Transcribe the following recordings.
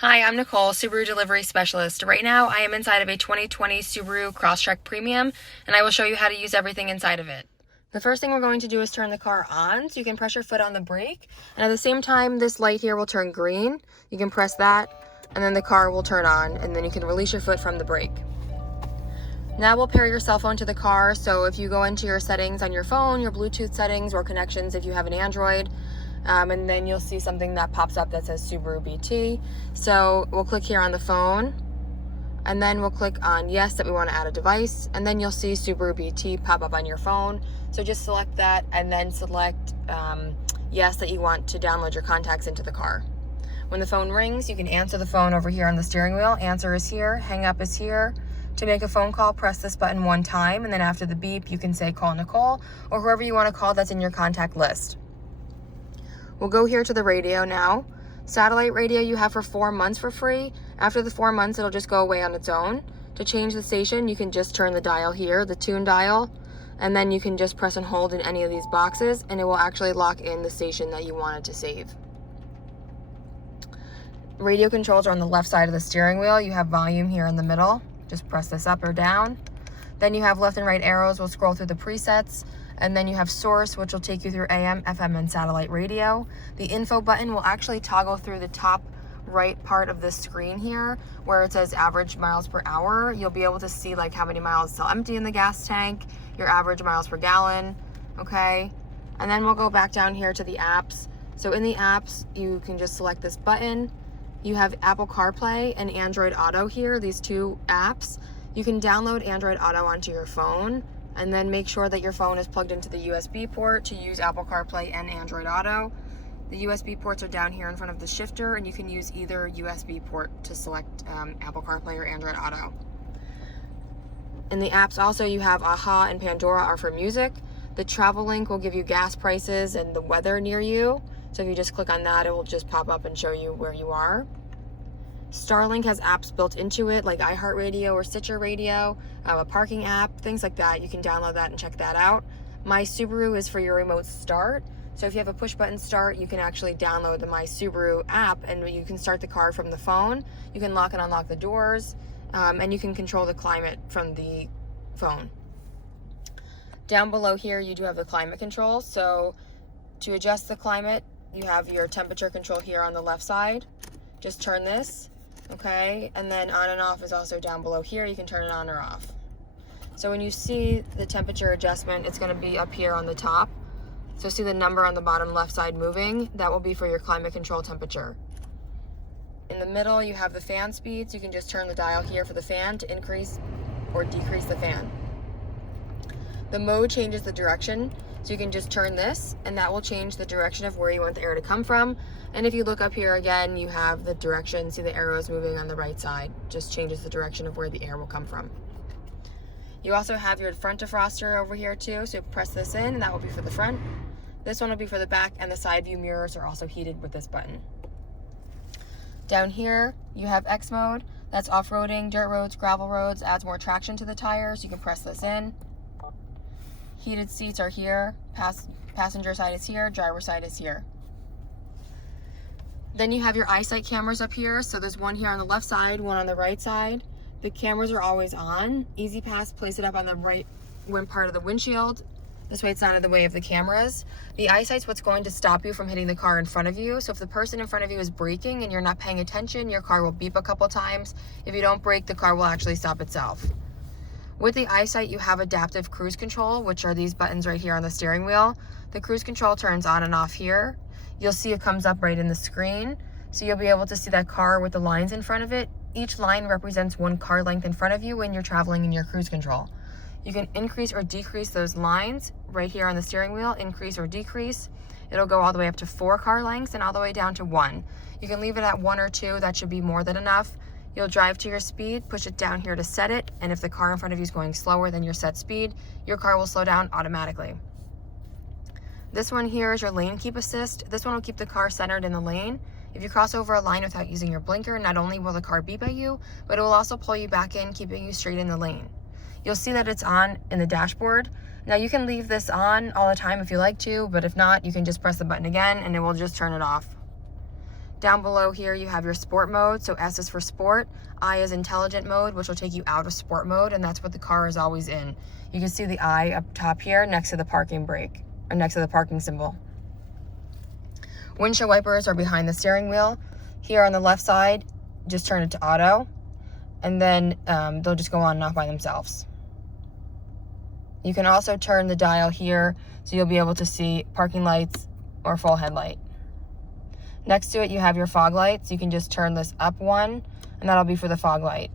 Hi, I'm Nicole, Subaru Delivery Specialist. Right now, I am inside of a 2020 Subaru Crosstrek Premium, and I will show you how to use everything inside of it. The first thing we're going to do is turn the car on, so you can press your foot on the brake, and at the same time, this light here will turn green. You can press that, and then the car will turn on, and then you can release your foot from the brake. Now we'll pair your cell phone to the car, so if you go into your settings on your phone, your Bluetooth settings or connections if you have an Android, and then you'll see something that pops up that says Subaru BT. So we'll click here on the phone, and then we'll click on yes that we want to add a device, and then you'll see Subaru BT pop up on your phone. So just select that and then select yes that you want to download your contacts into the car. When the phone rings, you can answer the phone over here on the steering wheel. Answer is here, hang up is here. To make a phone call, press this button one time, and then after the beep, you can say call Nicole or whoever you want to call that's in your contact list. We'll go here to the radio now. Satellite radio you have for 4 months for free. After the 4 months, it'll just go away on its own. To change the station, you can just turn the dial here, the tune dial, and then you can just press and hold in any of these boxes, and it will actually lock in the station that you wanted to save. Radio controls are on the left side of the steering wheel. You have volume here in the middle. Just press this up or down. Then you have left and right arrows. We'll scroll through the presets. And then you have source, which will take you through AM, FM, and satellite radio. The info button will actually toggle through the top right part of the screen here where it says average miles per hour. You'll be able to see like how many miles still empty in the gas tank, your average miles per gallon, okay? And then we'll go back down here to the apps. So in the apps, you can just select this button. You have Apple CarPlay and Android Auto here, these two apps. You can download Android Auto onto your phone and then make sure that your phone is plugged into the USB port to use Apple CarPlay and Android Auto. The USB ports are down here in front of the shifter, and you can use either USB port to select Apple CarPlay or Android Auto. In the apps also, you have AHA and Pandora are for music. The travel link will give you gas prices and the weather near you. So if you just click on that, it will just pop up and show you where you are. Starlink has apps built into it like iHeartRadio or Stitcher Radio, a parking app, things like that. You can download that and check that out. My Subaru is for your remote start. So if you have a push button start, you can actually download the My Subaru app and you can start the car from the phone. You can lock and unlock the doors, and you can control the climate from the phone. Down below here, you do have the climate control. So to adjust the climate, you have your temperature control here on the left side. Just turn this, okay? And then on and off is also down below here. You can turn it on or off. So when you see the temperature adjustment, it's gonna be up here on the top. So see the number on the bottom left side moving? That will be for your climate control temperature. In the middle, you have the fan speeds. You can just turn the dial here for the fan to increase or decrease the fan. The mode changes the direction. So you can just turn this and that will change the direction of where you want the air to come from. And if you look up here again, you have the direction, see the arrows moving on the right side, just changes the direction of where the air will come from. You also have your front defroster over here too, so press this in and that will be for the front. This one will be for the back, and the side view mirrors are also heated with this button. Down here, you have X mode, that's off-roading, dirt roads, gravel roads, adds more traction to the tires. You can press this in. Heated seats are here, passenger side is here, driver side is here. Then you have your eyesight cameras up here. So there's one here on the left side, one on the right side. The cameras are always on. Easy Pass, place it up on the right part of the windshield. This way it's not in the way of the cameras. The eyesight's what's going to stop you from hitting the car in front of you. So if the person in front of you is braking and you're not paying attention, your car will beep a couple times. If you don't brake, the car will actually stop itself. With the eyesight, you have adaptive cruise control, which are these buttons right here on the steering wheel. The cruise control turns on and off here. You'll see it comes up right in the screen. So you'll be able to see that car with the lines in front of it. Each line represents one car length in front of you when you're traveling in your cruise control. You can increase or decrease those lines right here on the steering wheel, increase or decrease. It'll go all the way up to 4 car lengths and all the way down to 1. You can leave it at 1 or 2, that should be more than enough. You'll drive to your speed, push it down here to set it, and if the car in front of you is going slower than your set speed, your car will slow down automatically. This one here is your lane keep assist. This one will keep the car centered in the lane. If you cross over a line without using your blinker, not only will the car beep at you, but it will also pull you back in, keeping you straight in the lane. You'll see that it's on in the dashboard. Now you can leave this on all the time if you like to, but if not, you can just press the button again and it will just turn it off. Down below here, you have your sport mode. So S is for sport, I is intelligent mode, which will take you out of sport mode, and that's what the car is always in. You can see the I up top here next to the parking brake, or next to the parking symbol. Windshield wipers are behind the steering wheel. Here on the left side, just turn it to auto, and then they'll just go on and off by themselves. You can also turn the dial here, so you'll be able to see parking lights or full headlight. Next to it, you have your fog lights. You can just turn this up one, and that'll be for the fog light.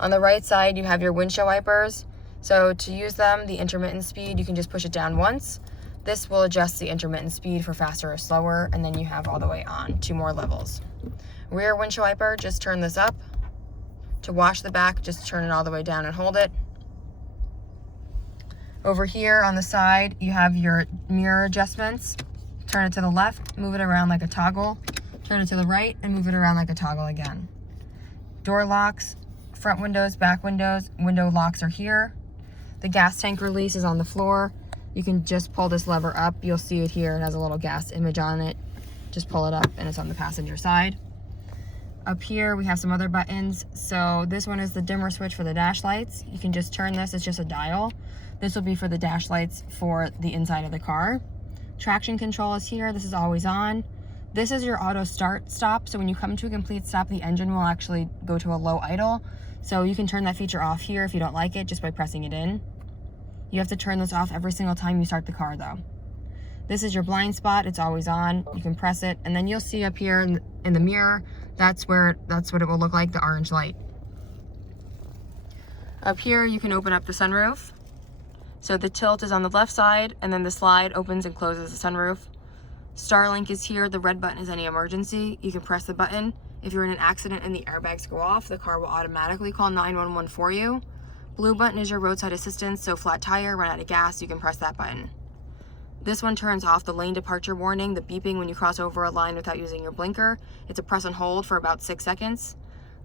On the right side, you have your windshield wipers. So to use them, the intermittent speed, you can just push it down once. This will adjust the intermittent speed for faster or slower, and then you have all the way on, 2 more levels. Rear windshield wiper, just turn this up. To wash the back, just turn it all the way down and hold it. Over here on the side, you have your mirror adjustments. Turn it to the left, move it around like a toggle. Turn it to the right and move it around like a toggle again. Door locks, front windows, back windows, window locks are here. The gas tank release is on the floor. You can just pull this lever up. You'll see it here. It has a little gas image on it. Just pull it up and it's on the passenger side. Up here, we have some other buttons. So this one is the dimmer switch for the dash lights. You can just turn this, it's just a dial. This will be for the dash lights for the inside of the car. Traction control is here. This is always on. This is your auto start stop. So when you come to a complete stop, the engine will actually go to a low idle. So you can turn that feature off here if you don't like it, just by pressing it in. You have to turn this off every single time you start the car though. This is your blind spot. It's always on. You can press it, and then you'll see up here in the mirror, that's what it will look like, the orange light. Up here, you can open up the sunroof. So the tilt is on the left side, and then the slide opens and closes the sunroof. Starlink is here. The red button is any emergency. You can press the button. If you're in an accident and the airbags go off, the car will automatically call 911 for you. Blue button is your roadside assistance, so flat tire, run out of gas, you can press that button. This one turns off the lane departure warning, the beeping when you cross over a line without using your blinker. It's a press and hold for about 6 seconds.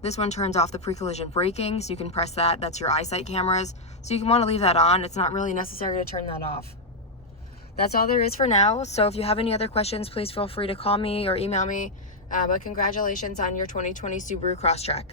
This one turns off the pre-collision braking, so you can press that. That's your eyesight cameras. So you can want to leave that on. It's not really necessary to turn that off. That's all there is for now. So if you have any other questions, please feel free to call me or email me. But congratulations on your 2020 Subaru Crosstrek.